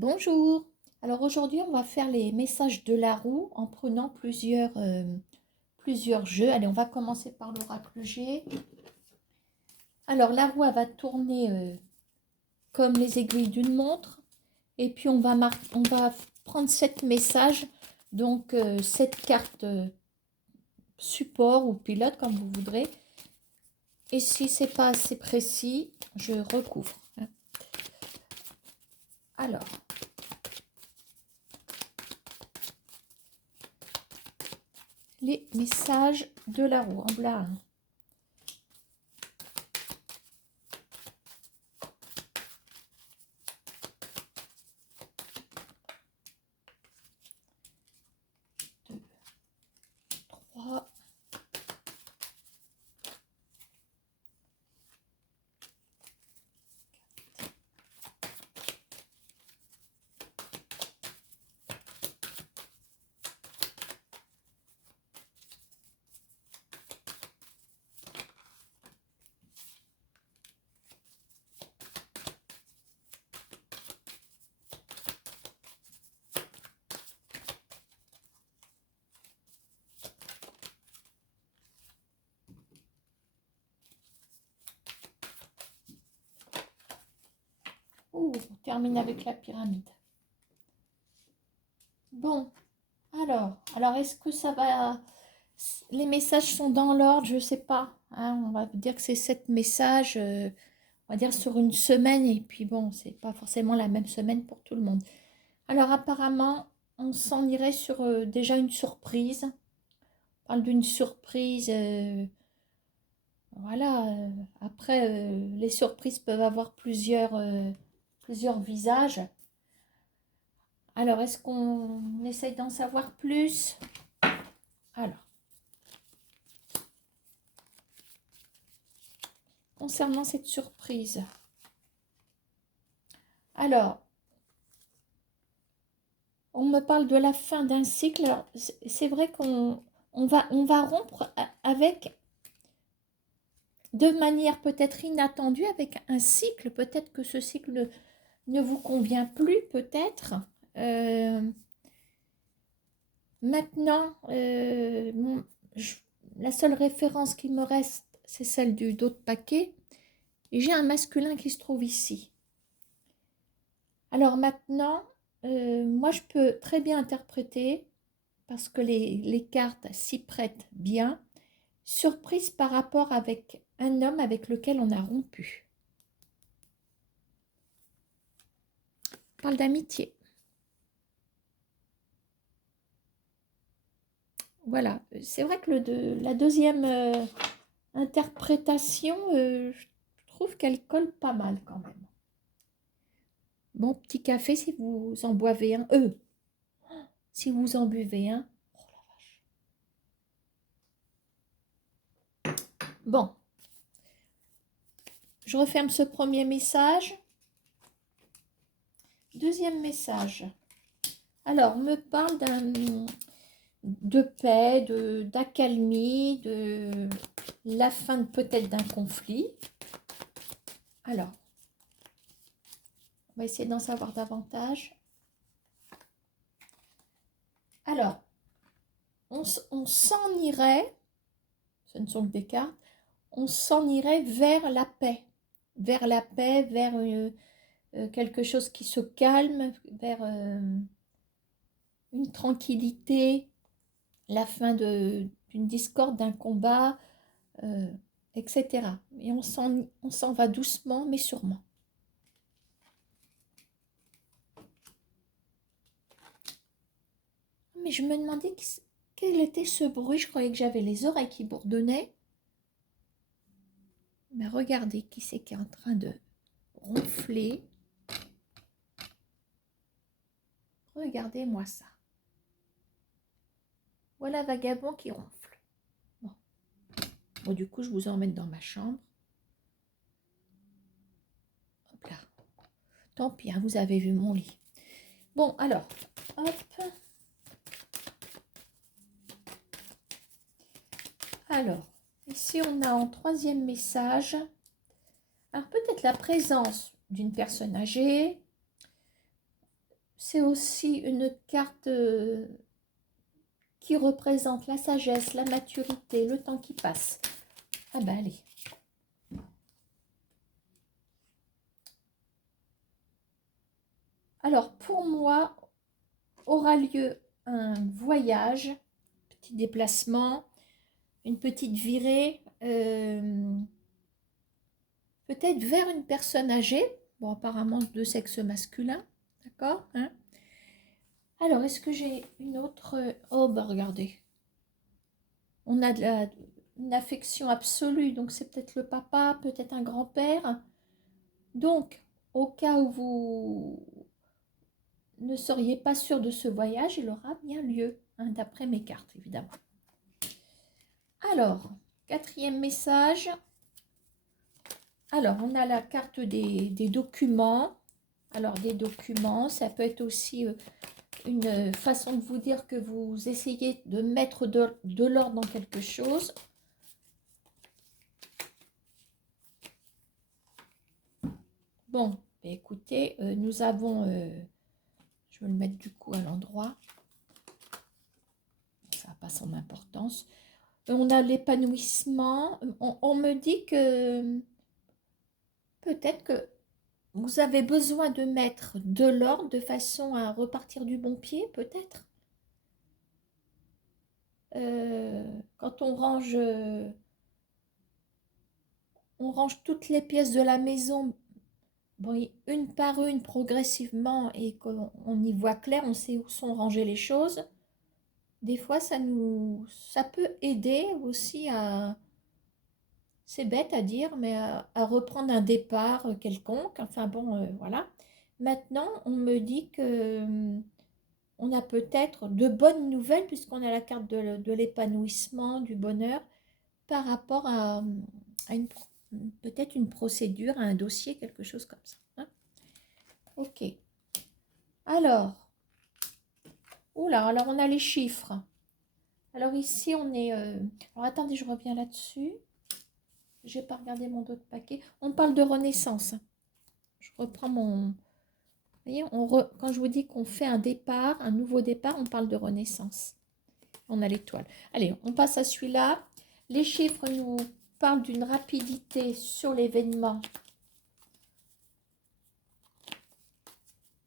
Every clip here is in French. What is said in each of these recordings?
Bonjour. Alors aujourd'hui, on va faire les messages de la roue en prenant plusieurs jeux. Allez, on va commencer par l'oracle G. Alors la roue, elle va tourner comme les aiguilles d'une montre. Et puis on va prendre 7 messages. Donc 7 cartes support ou pilote, comme vous voudrez. Et si c'est pas assez précis, je recouvre. Alors, les messages de la roue en blanc. Trois. On termine avec la pyramide. Bon, alors est-ce que ça va... Les messages sont dans l'ordre, je ne sais pas. Hein, on va dire que c'est 7 messages, on va dire sur une semaine. Et puis bon, c'est pas forcément la même semaine pour tout le monde. Alors apparemment, on s'en irait sur déjà une surprise. On parle d'une surprise. Voilà. Après, les surprises peuvent avoir plusieurs visages. Alors, est-ce qu'on essaye d'en savoir plus? Alors, concernant cette surprise. Alors, on me parle de la fin d'un cycle. Alors, c'est vrai qu'on va rompre avec, de manière peut-être inattendue, avec un cycle. Peut-être que ce cycle ne vous convient plus, peut-être. Maintenant, la seule référence qui me reste, c'est celle du dos de paquet. Et j'ai un masculin qui se trouve ici. Alors maintenant, moi je peux très bien interpréter, parce que les cartes s'y prêtent bien, surprise par rapport avec un homme avec lequel on a rompu. On parle d'amitié. Voilà, c'est vrai que la deuxième interprétation, je trouve qu'elle colle pas mal quand même. Bon, petit café si vous en boivez un. Si vous en buvez un. Oh la vache. Bon, je referme ce premier message. Deuxième message. Alors, on me parle de paix, d'accalmie, de la fin peut-être d'un conflit. Alors, on va essayer d'en savoir davantage. Alors, on s'en irait, ce ne sont que des cartes, on s'en irait vers la paix, vers quelque chose qui se calme, vers une tranquillité, la fin d'une discorde, d'un combat, etc. Et on s'en va doucement, mais sûrement. Mais je me demandais quel était ce bruit. Je croyais que j'avais les oreilles qui bourdonnaient. Mais regardez qui c'est qui est en train de ronfler. Regardez-moi ça. Voilà Vagabond qui ronfle. Bon. Bon, du coup, je vous emmène dans ma chambre. Hop là. Tant pis, hein, vous avez vu mon lit. Bon, alors, hop. Alors, ici, on a en troisième message, alors peut-être la présence d'une personne âgée, c'est aussi une carte qui représente la sagesse, la maturité, le temps qui passe. Ah ben allez. Alors pour moi, aura lieu un voyage, petit déplacement, une petite virée, peut-être vers une personne âgée, bon apparemment de sexe masculin, d'accord, hein. Alors, est-ce que j'ai une autre... Oh, bah regardez, on a une affection absolue, donc c'est peut-être le papa, peut-être un grand-père. Donc, au cas où vous ne seriez pas sûr de ce voyage, il aura bien lieu, hein, d'après mes cartes, évidemment. Alors, quatrième message. Alors, on a la carte des documents. Alors, des documents, ça peut être aussi une façon de vous dire que vous essayez de mettre de l'ordre dans quelque chose. Bon, écoutez, nous avons... je vais le mettre du coup à l'endroit. Ça n'a pas son importance. On a l'épanouissement. On me dit que peut-être que vous avez besoin de mettre de l'ordre de façon à repartir du bon pied, peut-être. Quand on range toutes les pièces de la maison, bon, une par une, progressivement, et qu'on y voit clair, on sait où sont rangées les choses. Des fois, ça peut aider aussi à, c'est bête à dire, mais à reprendre un départ quelconque. Enfin bon, voilà. Maintenant, on me dit que on a peut-être de bonnes nouvelles, puisqu'on a la carte de l'épanouissement, du bonheur, par rapport à peut-être une procédure, à un dossier, quelque chose comme ça, hein. Ok. Alors, oula, alors on a les chiffres. Alors ici, on est... alors attendez, je reviens là-dessus. Je n'ai pas regardé mon autre paquet. On parle de renaissance. Je reprends mon... Vous voyez, quand je vous dis qu'on fait un départ, un nouveau départ, on parle de renaissance. On a l'étoile. Allez, on passe à celui-là. Les chiffres nous parlent d'une rapidité sur l'événement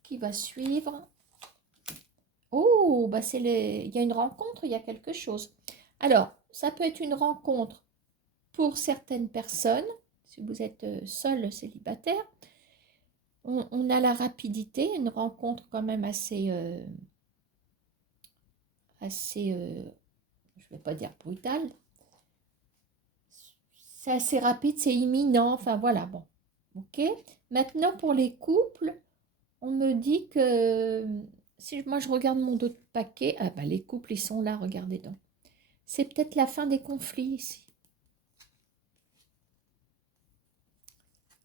qui va suivre. Oh, bah il y a une rencontre, il y a quelque chose. Alors, ça peut être une rencontre pour certaines personnes, si vous êtes seul célibataire. On a la rapidité, une rencontre quand même assez, je ne vais pas dire brutale. C'est assez rapide, c'est imminent, enfin voilà, bon. Ok. Maintenant, pour les couples, on me dit que, si moi je regarde mon autre paquet, ah bah les couples, ils sont là, regardez donc. C'est peut-être la fin des conflits ici.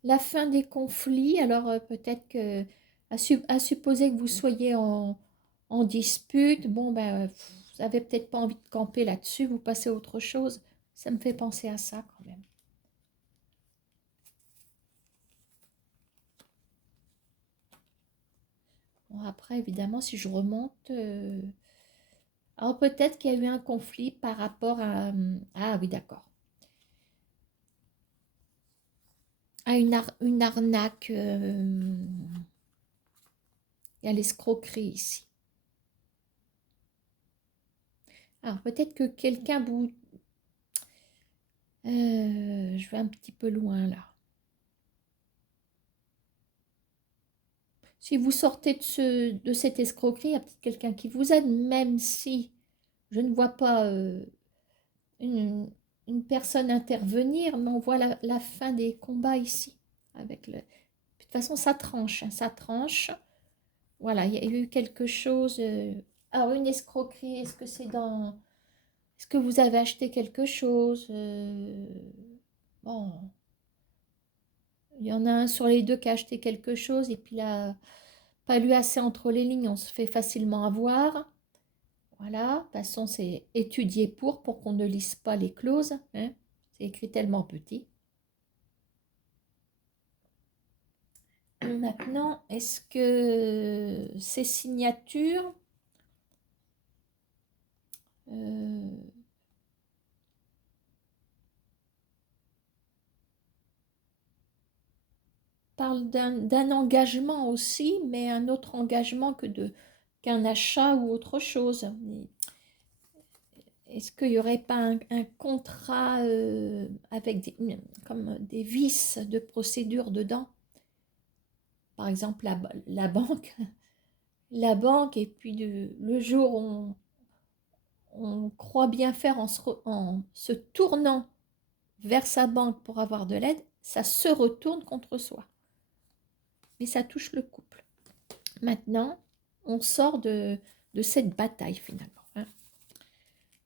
La fin des conflits, alors peut-être que, à supposer que vous soyez en dispute, bon, ben, vous n'avez peut-être pas envie de camper là-dessus, vous passez à autre chose. Ça me fait penser à ça quand même. Bon, après, évidemment, si je remonte... alors peut-être qu'il y a eu un conflit par rapport à... ah oui, d'accord. À une arnaque. Il y a l'escroquerie ici. Alors peut-être que quelqu'un vous... je vais un petit peu loin là. Si vous sortez de cette escroquerie, il y a peut-être quelqu'un qui vous aide, même si je ne vois pas une, une personne intervenir, mais on voit la fin des combats ici. De toute façon, ça tranche, hein, ça tranche. Voilà, il y a eu quelque chose. Alors, une escroquerie, est-ce que c'est dans... Est-ce que vous avez acheté quelque chose? Bon, il y en a un sur les deux qui a acheté quelque chose et puis là, pas lu assez entre les lignes, on se fait facilement avoir. Voilà, de toute façon, c'est étudié pour qu'on ne lise pas les clauses, hein. C'est écrit tellement petit. Maintenant, est-ce que ces signatures parlent d'un engagement aussi, mais un autre engagement qu'un achat ou autre chose? Est-ce qu'il n'y aurait pas un contrat avec comme des vices de procédure dedans? Par exemple, la banque, la banque, et puis le jour où on croit bien faire en se tournant vers sa banque pour avoir de l'aide, ça se retourne contre soi. Mais ça touche le couple. Maintenant, on sort de cette bataille finalement. Hein.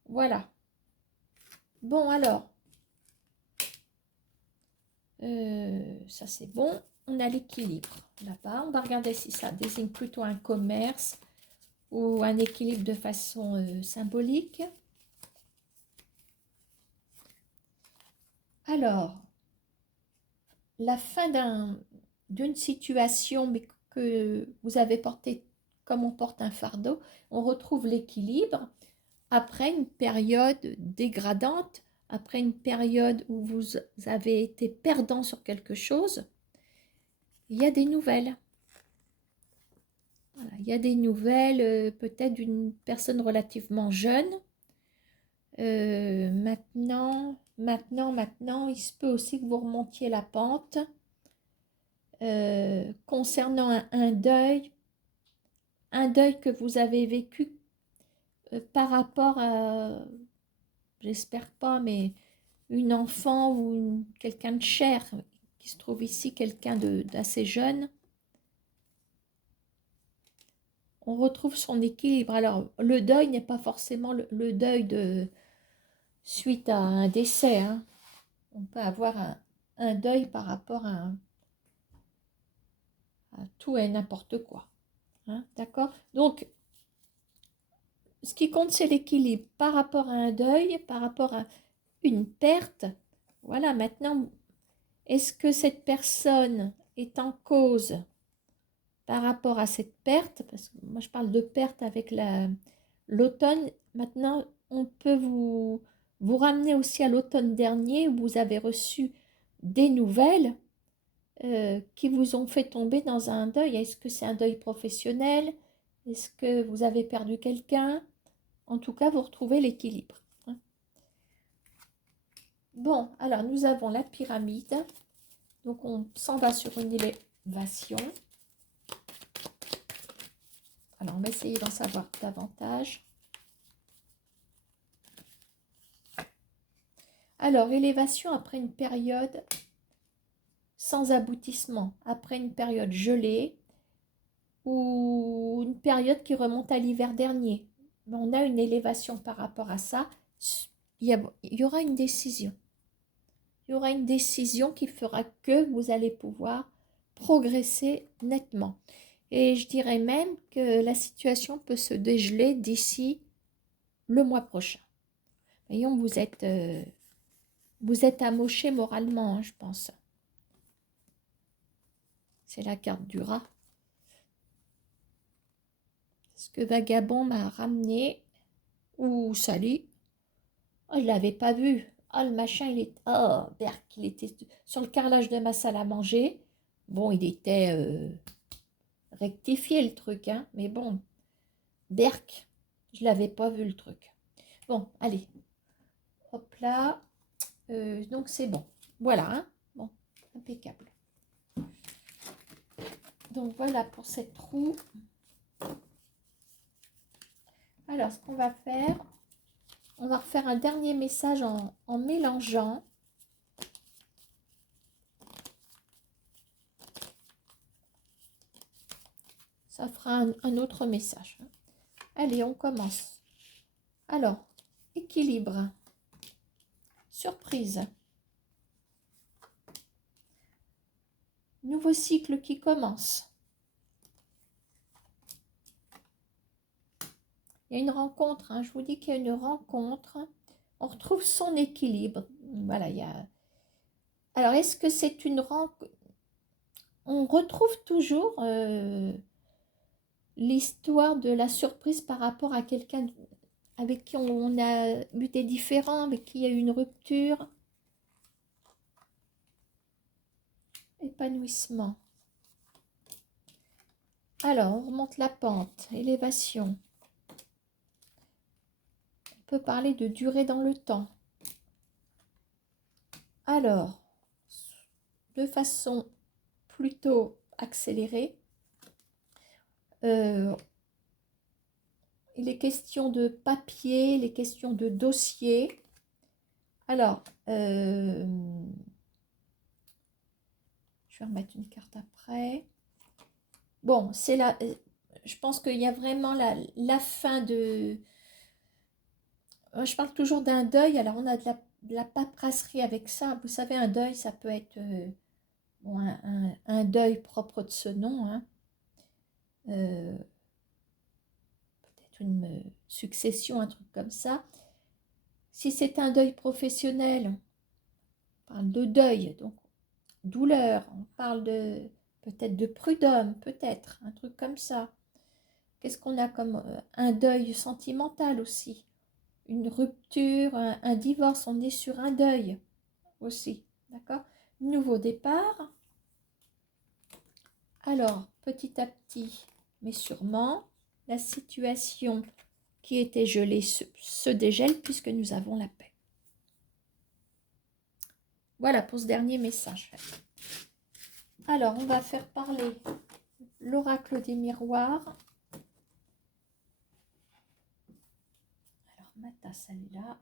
Voilà. Bon, alors, ça c'est bon. On a l'équilibre là-bas. On va regarder si ça désigne plutôt un commerce ou un équilibre de façon symbolique. Alors, la fin d'une situation, mais que vous avez porté comme on porte un fardeau, on retrouve l'équilibre après une période dégradante, après une période où vous avez été perdant sur quelque chose. Il y a des nouvelles. Voilà, il y a des nouvelles, peut-être d'une personne relativement jeune. Maintenant, il se peut aussi que vous remontiez la pente concernant un deuil que vous avez vécu par rapport à, j'espère pas, mais une enfant ou quelqu'un de cher qui se trouve ici, quelqu'un d'assez jeune. On retrouve son équilibre. Alors, le deuil n'est pas forcément le deuil suite à un décès. Hein. On peut avoir un deuil par rapport à tout et n'importe quoi. Hein, d'accord? Donc, ce qui compte, c'est l'équilibre par rapport à un deuil, par rapport à une perte. Voilà, maintenant, est-ce que cette personne est en cause par rapport à cette perte? Parce que moi, je parle de perte avec l'automne. Maintenant, on peut vous ramener aussi à l'automne dernier où vous avez reçu des nouvelles qui vous ont fait tomber dans un deuil. Est-ce que c'est un deuil professionnel? Est-ce que vous avez perdu quelqu'un? En tout cas, vous retrouvez l'équilibre. Hein. Bon, alors nous avons la pyramide. Donc, on s'en va sur une élévation. Alors, on va essayer d'en savoir davantage. Alors, élévation après une période sans aboutissement, après une période gelée ou une période qui remonte à l'hiver dernier. Mais on a une élévation par rapport à ça. Il y aura une décision. Il y aura une décision qui fera que vous allez pouvoir progresser nettement. Et je dirais même que la situation peut se dégeler d'ici le mois prochain. Voyons, vous êtes amoché moralement, hein, je pense. C'est la carte du rat. Ce que Vagabond m'a ramené, ou Sally, oh, il l'avait pas vu. Oh, le machin, Berk, il était sur le carrelage de ma salle à manger. Bon, il était rectifié le truc, hein, mais bon, Berk, je l'avais pas vu le truc. Bon, allez, hop là, donc c'est bon. Voilà, hein, bon, impeccable. Donc voilà pour cette roue. Alors, ce qu'on va faire, on va refaire un dernier message en mélangeant. Ça fera un autre message. Allez, on commence. Alors, équilibre, surprise, nouveau cycle qui commence. Il y a une rencontre, hein, je vous dis qu'il y a une rencontre. On retrouve son équilibre. Voilà, il y a... Alors, est-ce que c'est une rencontre? on retrouve toujours l'histoire de la surprise par rapport à quelqu'un avec qui on a eu des différends, avec qui il y a eu une rupture. Épanouissement. Alors, on remonte la pente, élévation. On peut parler de durée dans le temps. Alors, de façon plutôt accélérée, il est question de papier, il est question de dossier. Alors, je vais remettre une carte après. Bon, c'est là, je pense qu'il y a vraiment la fin de... Je parle toujours d'un deuil, alors on a de la paperasserie avec ça. Vous savez, un deuil, ça peut être bon, un deuil propre de ce nom, hein. Peut-être une succession, un truc comme ça. Si c'est un deuil professionnel, on parle de deuil, donc douleur, on parle de peut-être de prud'homme, peut-être, un truc comme ça. Qu'est-ce qu'on a comme un deuil sentimental aussi? Une rupture, un divorce, on est sur un deuil aussi, d'accord? Nouveau départ. Alors, petit à petit, mais sûrement, la situation qui était gelée se dégèle puisque nous avons la paix. Voilà pour ce dernier message. Alors, on va faire parler l'oracle des miroirs. Alors, ma tasse, elle est là.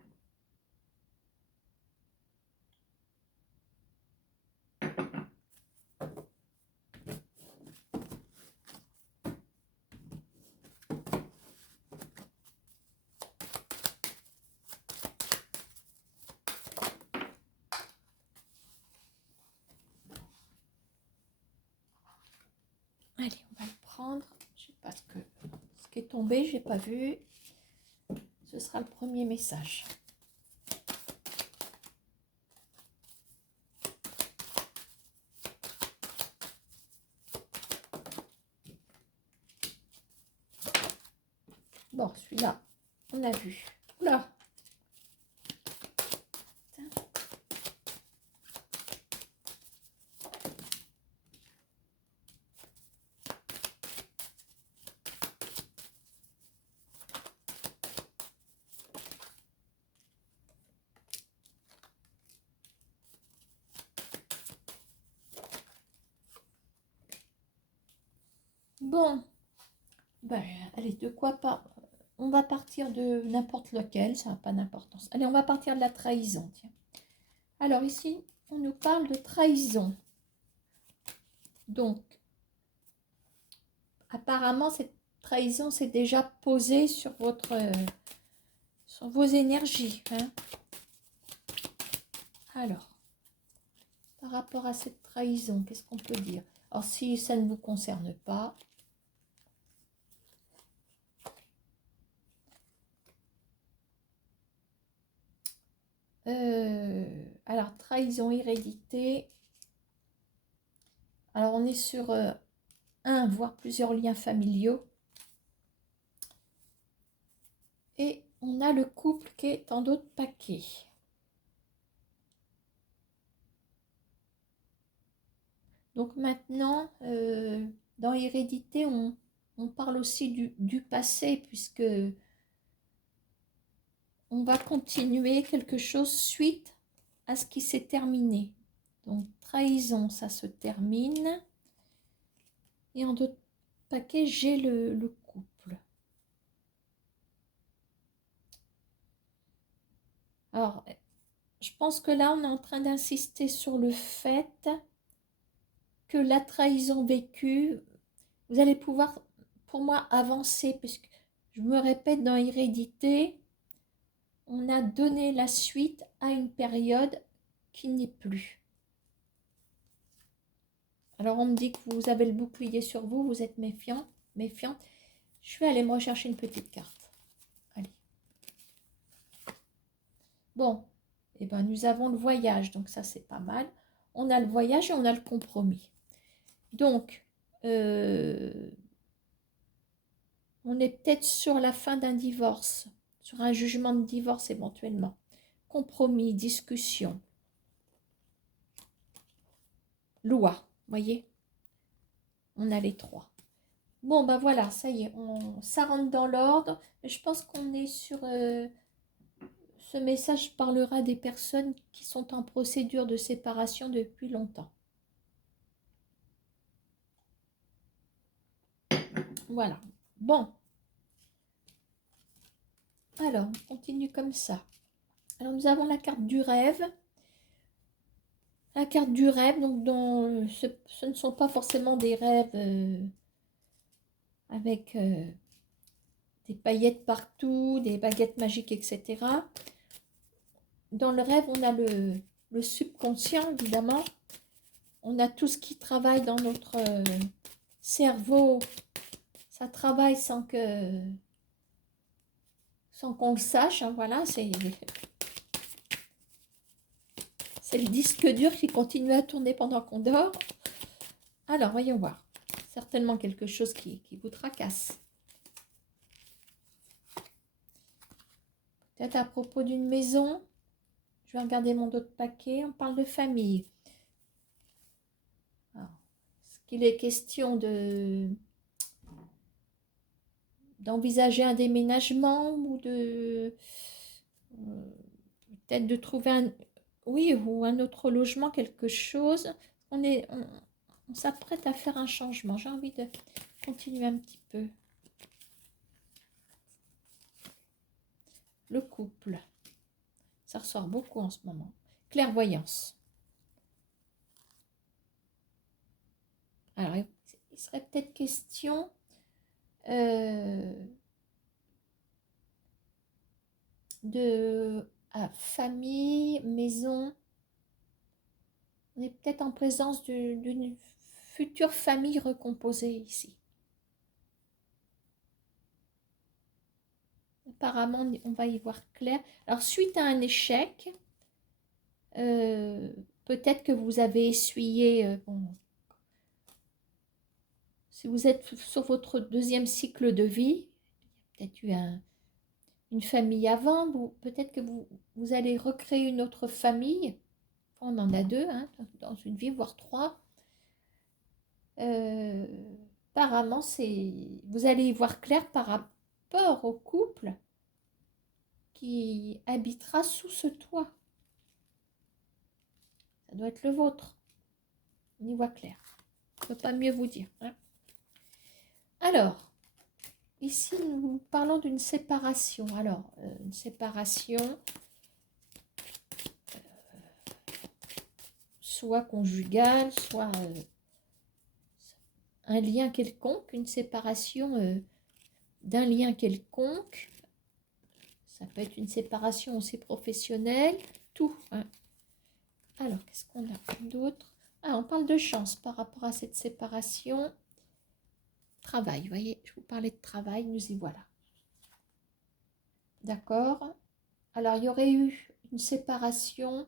Allez, on va le prendre. Je sais pas ce qui est tombé, je n'ai pas vu. Ce sera le premier message. Bon, celui-là, on a vu. Oula! Bon, ben, allez, de quoi pas. On va partir de n'importe lequel, ça n'a pas d'importance. Allez, on va partir de la trahison, tiens. Alors ici, on nous parle de trahison. Donc, apparemment, cette trahison s'est déjà posée sur sur vos énergies, hein. Alors, par rapport à cette trahison, qu'est-ce qu'on peut dire? Alors, si ça ne vous concerne pas, alors, trahison, hérédité. Alors, on est sur un, voire plusieurs liens familiaux. Et on a le couple qui est en d'autres paquets. Donc maintenant, dans hérédité, on parle aussi du passé, puisque on va continuer quelque chose suite à ce qui s'est terminé. Donc trahison, ça se termine. Et en d'autres paquets, j'ai le couple. Alors, je pense que là, on est en train d'insister sur le fait que la trahison vécue, vous allez pouvoir, pour moi, avancer, puisque je me répète, dans hérédité, on a donné la suite à une période qui n'est plus. Alors, on me dit que vous avez le bouclier sur vous, vous êtes méfiante. Je vais aller me rechercher une petite carte. Allez. Bon, eh ben, nous avons le voyage, donc ça, c'est pas mal. On a le voyage et on a le compromis. Donc, on est peut-être sur la fin d'un divorce, sur un jugement de divorce éventuellement. Compromis, discussion, loi, voyez, on a les trois. Bon, ben voilà, ça y est, ça rentre dans l'ordre. Je pense qu'on est sur... ce message parlera des personnes qui sont en procédure de séparation depuis longtemps. Voilà. Bon. Alors, on continue comme ça. Alors, nous avons la carte du rêve. La carte du rêve, donc ce ne sont pas forcément des rêves avec des paillettes partout, des baguettes magiques, etc. Dans le rêve, on a le subconscient, évidemment. On a tout ce qui travaille dans notre cerveau. Ça travaille sans qu'on le sache. Hein, voilà, c'est le disque dur qui continue à tourner pendant qu'on dort. Alors, voyons voir. Certainement quelque chose qui vous tracasse. Peut-être à propos d'une maison. Je vais regarder mon autre paquet. On parle de famille. Est-ce qu'il est question d'envisager un déménagement ou peut-être de trouver ou un autre logement, quelque chose. On s'apprête à faire un changement. J'ai envie de continuer un petit peu. Le couple. Ça ressort beaucoup en ce moment. Clairvoyance. Alors, il serait peut-être question de famille, maison. On est peut-être en présence d'une future famille recomposée ici. Apparemment, on va y voir clair. Alors, suite à un échec, peut-être que vous avez essuyé, si vous êtes sur votre deuxième cycle de vie, peut-être eu une famille avant, peut-être que vous allez recréer une autre famille. On en a deux, hein, dans une vie, voire trois. Apparemment, vous allez y voir clair par rapport au couple qui habitera sous ce toit. Ça doit être le vôtre. On y voit clair. Je ne peux pas mieux vous dire. Hein. Alors, ici, nous parlons d'une séparation. Alors, une séparation, soit conjugale, soit un lien quelconque, une séparation d'un lien quelconque. Ça peut être une séparation aussi professionnelle, tout. Hein. Alors, qu'est-ce qu'on a d'autre? Ah, on parle de chance par rapport à cette séparation. Travail, vous voyez, je vous parlais de travail, nous y voilà. D'accord. Alors, il y aurait eu une séparation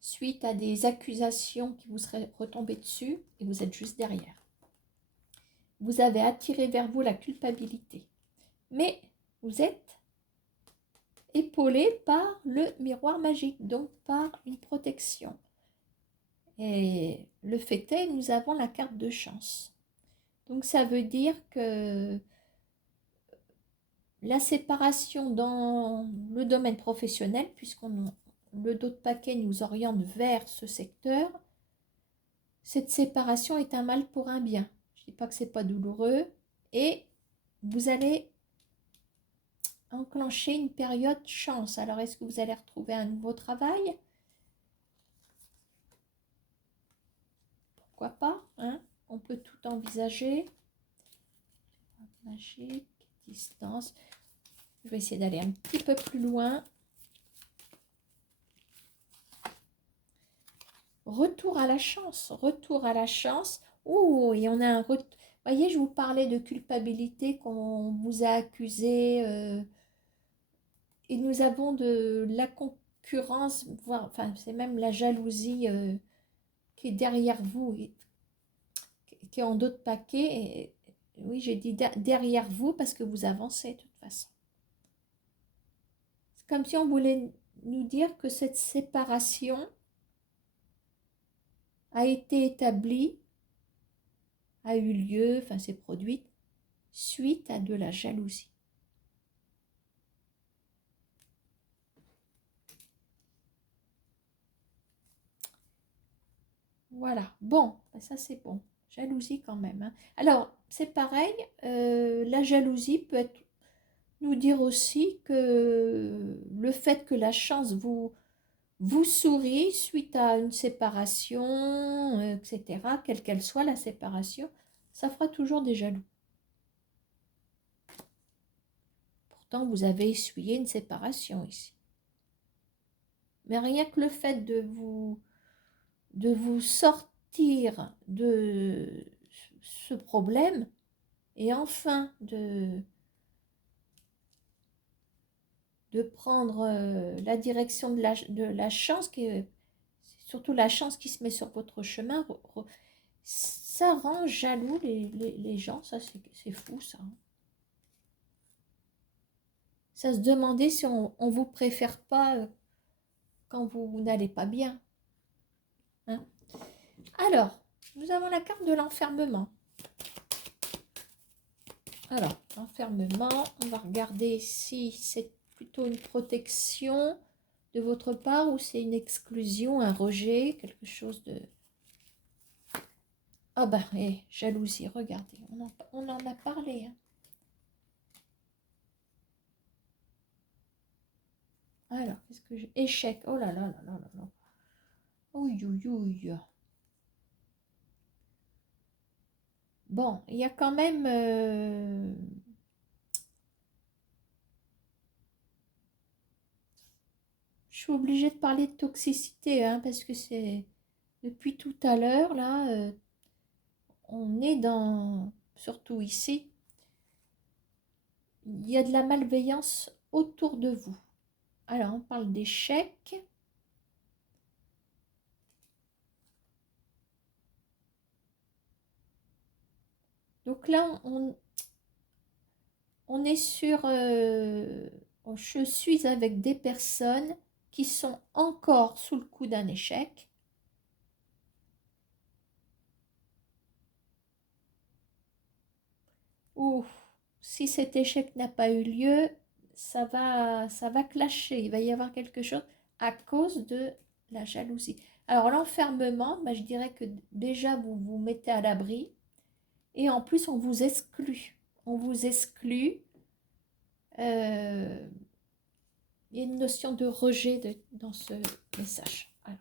suite à des accusations qui vous seraient retombées dessus et vous êtes juste derrière. Vous avez attiré vers vous la culpabilité. Mais vous êtes épaulé par le miroir magique, donc par une protection. Et le fait est, nous avons la carte de chance. Donc ça veut dire que la séparation dans le domaine professionnel, le dos de paquet nous oriente vers ce secteur, cette séparation est un mal pour un bien. Je ne dis pas que ce n'est pas douloureux. Et vous allez enclencher une période chance. Alors, est-ce que vous allez retrouver un nouveau travail? Pourquoi pas, hein? On peut tout envisager. Magique, distance. Je vais essayer d'aller un petit peu plus loin. Retour à la chance, retour à la chance. Oh, et on a un retour. Vous voyez, je vous parlais de culpabilité qu'on vous a accusé. Et nous avons de la concurrence, voire, enfin, c'est même la jalousie qui est derrière vous. qui est en dos de paquet. Et, oui, j'ai dit derrière vous parce que vous avancez de toute façon. C'est comme si on voulait nous dire que cette séparation a été établie, a eu lieu, enfin s'est produite, suite à de la jalousie. Voilà, bon, ça c'est bon. Jalousie quand même, hein. Alors, c'est pareil, la jalousie peut nous dire aussi que le fait que la chance vous sourit suite à une séparation, etc., quelle qu'elle soit la séparation, ça fera toujours des jaloux. Pourtant, vous avez essuyé une séparation ici. Mais rien que le fait de vous sortir de ce problème et enfin de prendre la direction de la chance, surtout la chance qui se met sur votre chemin, ça rend jaloux les gens, ça c'est fou ça. Ça se demandait si on vous préfère pas quand vous n'allez pas bien, hein. Alors, nous avons la carte de l'enfermement. Alors, l'enfermement, on va regarder si c'est plutôt une protection de votre part ou c'est une exclusion, un rejet, quelque chose de... Ah ben, jalousie, regardez, on en a parlé, hein. Alors, qu'est-ce que j'ai? Échec, oh là là là là là là. Ouïe, ouïe, ouïe. Bon, il y a quand même... je suis obligée de parler de toxicité, hein, parce que c'est... Depuis tout à l'heure, là, on est dans... Surtout ici, il y a de la malveillance autour de vous. Alors, on parle d'échec. Donc là, on est sur... je suis avec des personnes qui sont encore sous le coup d'un échec. Ou si cet échec n'a pas eu lieu, ça va clasher. Il va y avoir quelque chose à cause de la jalousie. Alors l'enfermement, je dirais que déjà vous vous mettez à l'abri et en plus on vous exclut. On vous exclut. Il y a une notion de rejet dans ce message. Alors.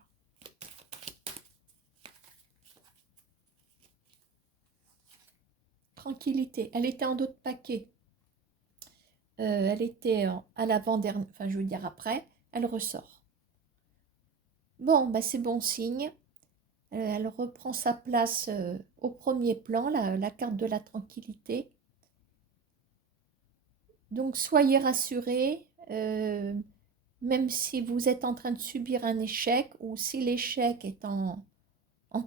Tranquillité. Elle était en dos de paquet. Elle était à l'avant-dernier, enfin je veux dire après, elle ressort. Bon, c'est bon signe. Elle reprend sa place au premier plan, la carte de la tranquillité. Donc soyez rassurés, même si vous êtes en train de subir un échec ou si l'échec est en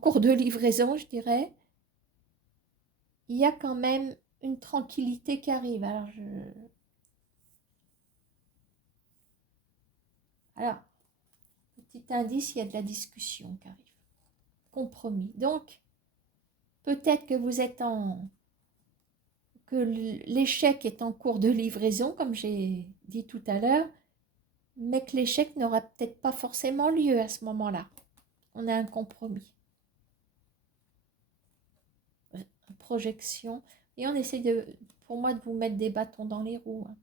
cours de livraison, je dirais, il y a quand même une tranquillité qui arrive. Alors, petit indice, il y a de la discussion qui arrive. Compromis. Donc, peut-être que vous êtes que l'échec est en cours de livraison, comme j'ai dit tout à l'heure, mais que l'échec n'aura peut-être pas forcément lieu à ce moment-là. On a un compromis. Projection. Et on essaie pour moi, de vous mettre des bâtons dans les roues, hein.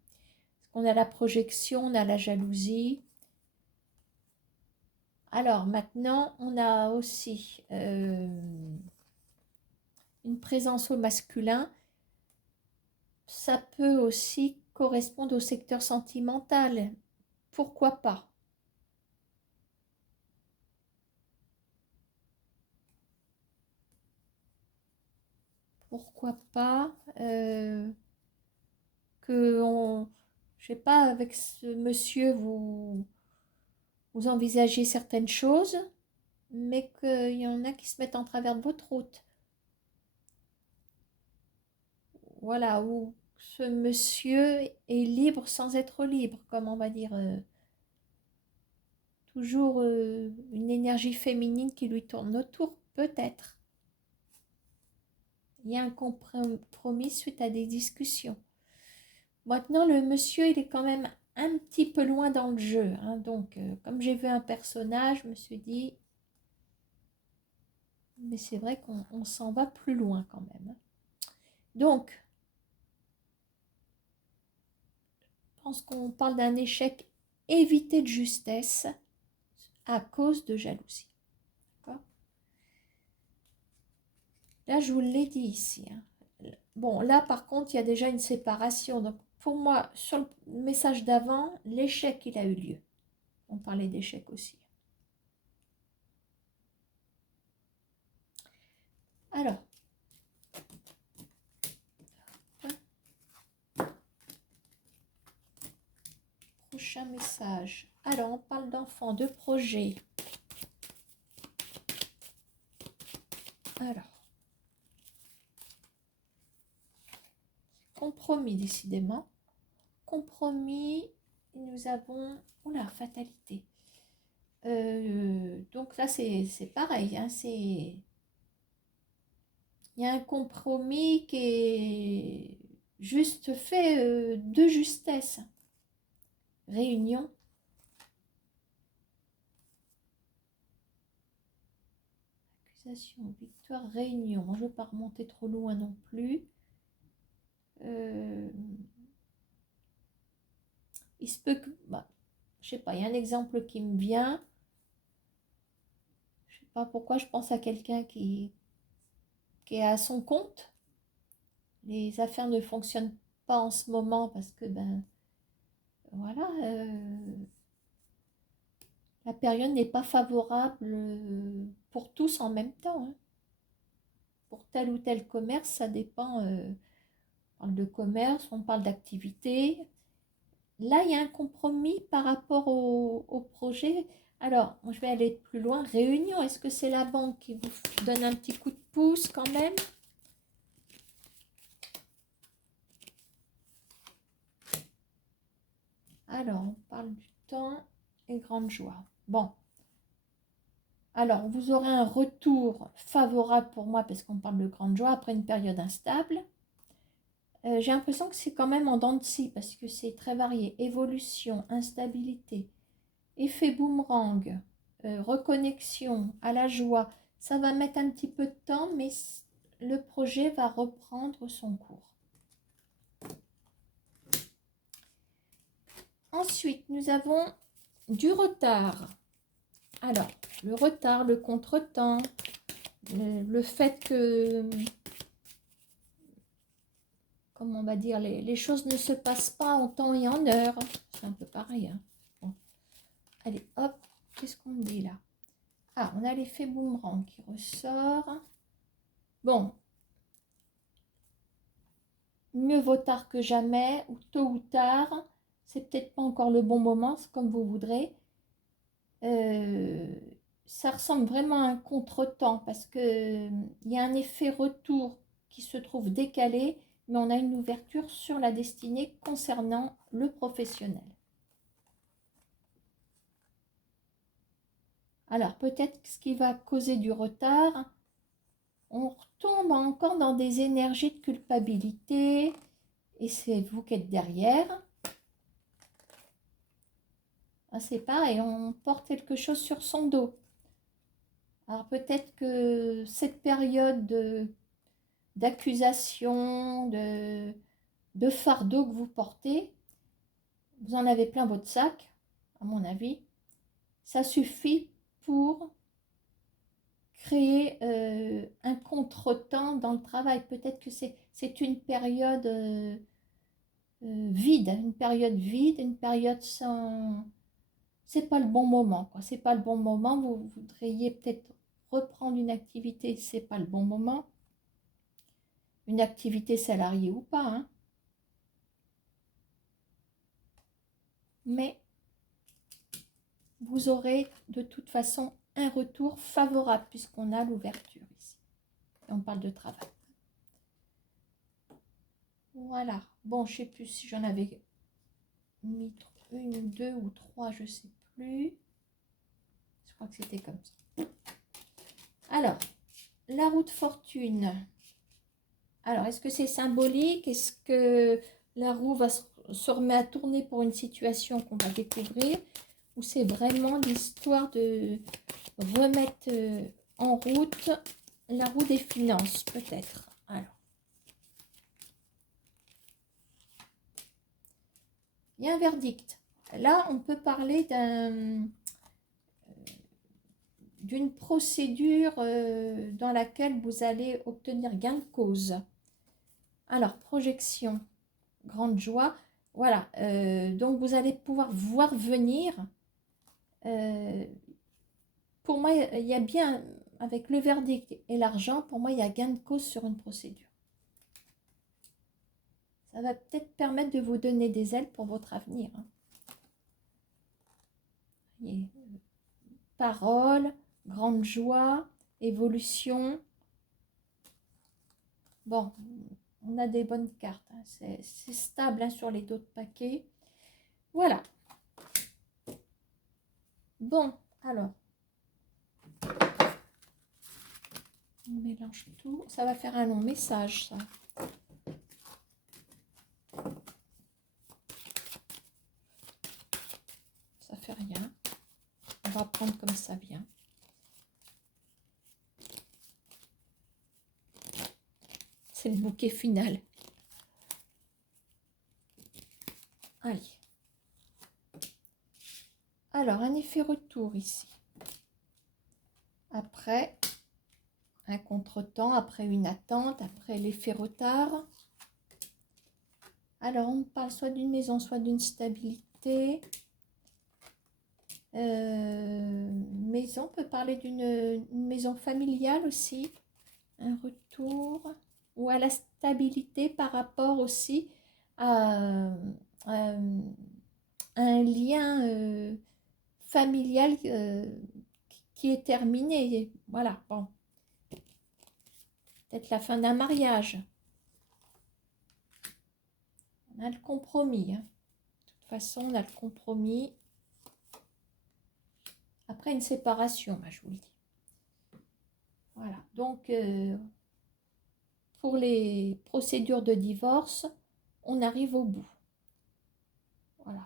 Parce qu'on a la projection, on a la jalousie. Alors maintenant, on a aussi une présence au masculin. Ça peut aussi correspondre au secteur sentimental. Pourquoi pas? Pourquoi pas je sais pas, avec ce monsieur, vous envisagez certaines choses, mais qu'il y en a qui se mettent en travers de votre route. voilà, où ce monsieur est libre sans être libre, comme on va dire, toujours une énergie féminine qui lui tourne autour, peut-être. Il y a un compromis suite à des discussions. Maintenant, le monsieur, il est quand même un petit peu loin dans le jeu, hein, donc, comme j'ai vu un personnage, je me suis dit, mais c'est vrai qu'on s'en va plus loin quand même, hein. Donc, je pense qu'on parle d'un échec évité de justesse à cause de jalousie. Là, je vous l'ai dit ici, hein. Bon, là, par contre, il y a déjà une séparation. Donc, pour moi, sur le message d'avant, l'échec, il a eu lieu. On parlait d'échec aussi. Alors, prochain message. Alors, on parle d'enfants, de projets. Alors, compromis, décidément. Compromis, nous avons... Oula, fatalité. Donc là, c'est pareil, hein, il y a un compromis qui est juste fait de justesse. Réunion. Accusation, victoire, réunion. Moi, je ne veux pas remonter trop loin non plus. Il se peut que... Bah, je sais pas, il y a un exemple qui me vient. Je sais pas pourquoi je pense à quelqu'un qui est à son compte. Les affaires ne fonctionnent pas en ce moment parce que, ben, voilà, la période n'est pas favorable pour tous en même temps, hein. Pour tel ou tel commerce, ça dépend. On parle de commerce, on parle d'activité. Là, il y a un compromis par rapport au projet. Alors, je vais aller plus loin. Réunion, est-ce que c'est la banque qui vous donne un petit coup de pouce quand même? Alors, on parle du temps et grande joie. Bon. Alors, vous aurez un retour favorable pour moi parce qu'on parle de grande joie après une période instable. J'ai l'impression que c'est quand même en dents de scie parce que c'est très varié. Évolution, instabilité, effet boomerang, reconnexion à la joie. Ça va mettre un petit peu de temps, mais le projet va reprendre son cours. Ensuite, nous avons du retard. Alors, le retard, le contretemps, le fait que, comment on va dire, les choses ne se passent pas en temps et en heure. C'est un peu pareil, hein. Bon. Allez, hop, qu'est-ce qu'on dit là? Ah, on a l'effet boomerang qui ressort. Bon, mieux vaut tard que jamais, ou tôt ou tard. C'est peut-être pas encore le bon moment, c'est comme vous voudrez. Ça ressemble vraiment à un contretemps parce que il y a un effet retour qui se trouve décalé, mais on a une ouverture sur la destinée concernant le professionnel. Alors peut-être ce qui va causer du retard, on retombe encore dans des énergies de culpabilité et c'est vous qui êtes derrière. Ah, c'est pareil, on porte quelque chose sur son dos. Alors peut-être que cette période d'accusation, de fardeau que vous portez, vous en avez plein votre sac, à mon avis, ça suffit pour créer un contretemps dans le travail. Peut-être que c'est une période vide, une période sans... C'est pas le bon moment, quoi. C'est pas le bon moment. Vous voudriez peut-être reprendre une activité, c'est pas le bon moment. Une activité salariée ou pas, hein. Mais vous aurez de toute façon un retour favorable puisqu'on a l'ouverture ici. On parle de travail. Voilà. Bon, je sais plus si j'en avais mis une ou deux ou trois, je sais plus. Je crois que c'était comme ça. Alors, la roue de fortune. Alors, est-ce que c'est symbolique? Est-ce que la roue va se remettre à tourner pour une situation qu'on va découvrir? Ou c'est vraiment l'histoire de remettre en route la roue des finances, peut-être? Alors, il y a un verdict. Là, on peut parler d'une procédure dans laquelle vous allez obtenir gain de cause. Alors, projection, grande joie. Voilà, donc vous allez pouvoir voir venir. Pour moi, il y a bien, avec le verdict et l'argent, pour moi, il y a gain de cause sur une procédure. Ça va peut-être permettre de vous donner des ailes pour votre avenir. Hein. Voyez, parole, grande joie, évolution. Bon, on a des bonnes cartes. Hein. C'est stable hein, sur les autres paquets. Voilà. Bon, alors. On mélange tout. Ça va faire un long message, ça. Ça fait rien. On va prendre comme ça vient. C'est le bouquet final. Allez. Alors, un effet retour ici. Après un contretemps, après une attente, après l'effet retard. Alors, on parle soit d'une maison, soit d'une stabilité. Maison, on peut parler d'une maison familiale aussi. Un retour. Ou à la stabilité par rapport aussi à un lien familial qui est terminé. Voilà, bon. Peut-être la fin d'un mariage. On a le compromis. Hein. De toute façon, on a le compromis. Après une séparation, je vous le dis. Voilà. Donc, pour les procédures de divorce, on arrive au bout. Voilà.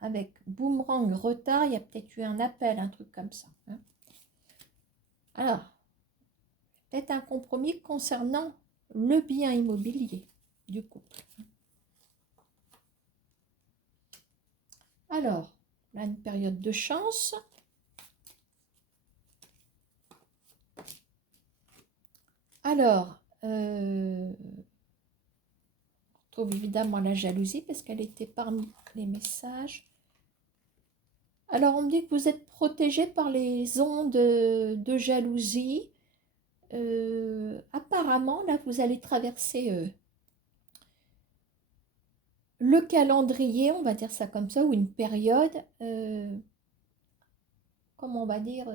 Avec boomerang retard, il y a peut-être eu un appel, un truc comme ça. Hein. Alors, peut-être un compromis concernant le bien immobilier du couple. Alors, là, une période de chance. Alors, on trouve évidemment la jalousie parce qu'elle était parmi les messages. Alors, on me dit que vous êtes protégé par les ondes de jalousie. Apparemment, là, vous allez traverser le calendrier, on va dire ça comme ça, ou une période, comment on va dire,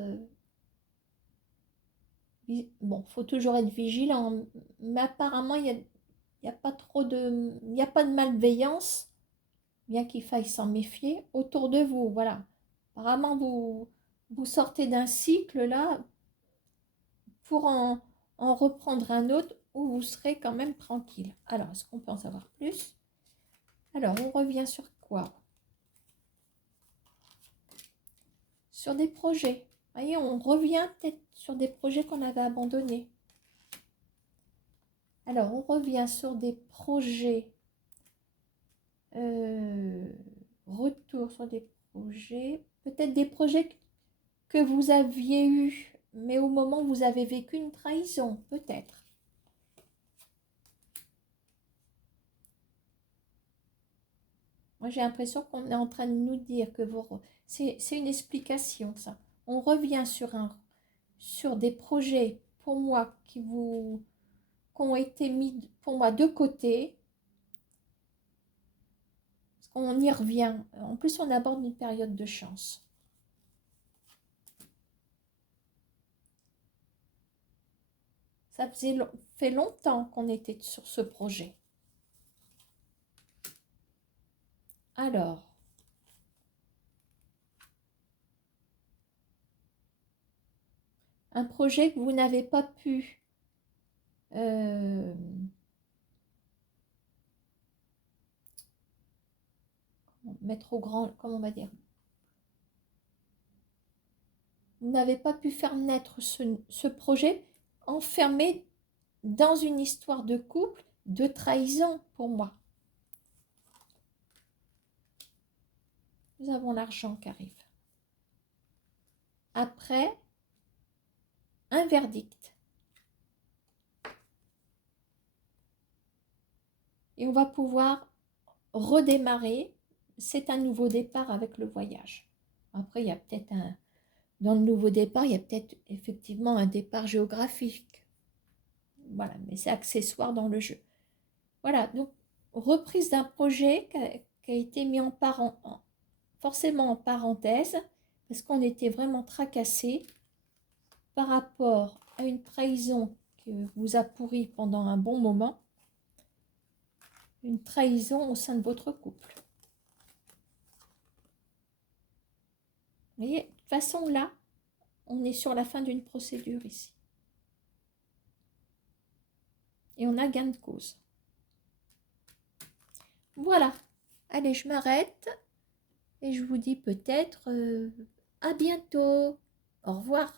bon, faut toujours être vigilant, mais apparemment, il y a pas trop de, il n'y a pas de malveillance, bien qu'il faille s'en méfier, autour de vous, voilà. Apparemment, vous sortez d'un cycle, là, pour en reprendre un autre, où vous serez quand même tranquille. Alors, est-ce qu'on peut en savoir plus? Alors, on revient sur quoi? Sur des projets. Vous voyez, on revient peut-être sur des projets qu'on avait abandonnés. Alors, on revient sur des projets. Retour sur des projets. Peut-être des projets que vous aviez eus, mais au moment où vous avez vécu une trahison, peut-être. Moi, j'ai l'impression qu'on est en train de nous dire que c'est une explication, ça. On revient sur des projets, pour moi, qui ont été mis, pour moi, de côté. Parce qu'on y revient. En plus, on aborde une période de chance. Ça fait longtemps qu'on était sur ce projet. Alors, un projet que vous n'avez pas pu mettre au grand, comment on va dire, vous n'avez pas pu faire naître ce projet enfermé dans une histoire de couple, de trahison pour moi. Nous avons l'argent qui arrive. Après, un verdict. Et on va pouvoir redémarrer. C'est un nouveau départ avec le voyage. Après, il y a peut-être dans le nouveau départ, il y a peut-être effectivement un départ géographique. Voilà, mais c'est accessoire dans le jeu. Voilà, donc reprise d'un projet qui a été mis forcément en parenthèse, parce qu'on était vraiment tracassés par rapport à une trahison qui vous a pourri pendant un bon moment, une trahison au sein de votre couple. Vous voyez, de toute façon là, on est sur la fin d'une procédure ici. Et on a gain de cause. Voilà. Allez, je m'arrête. Et je vous dis peut-être à bientôt. Au revoir.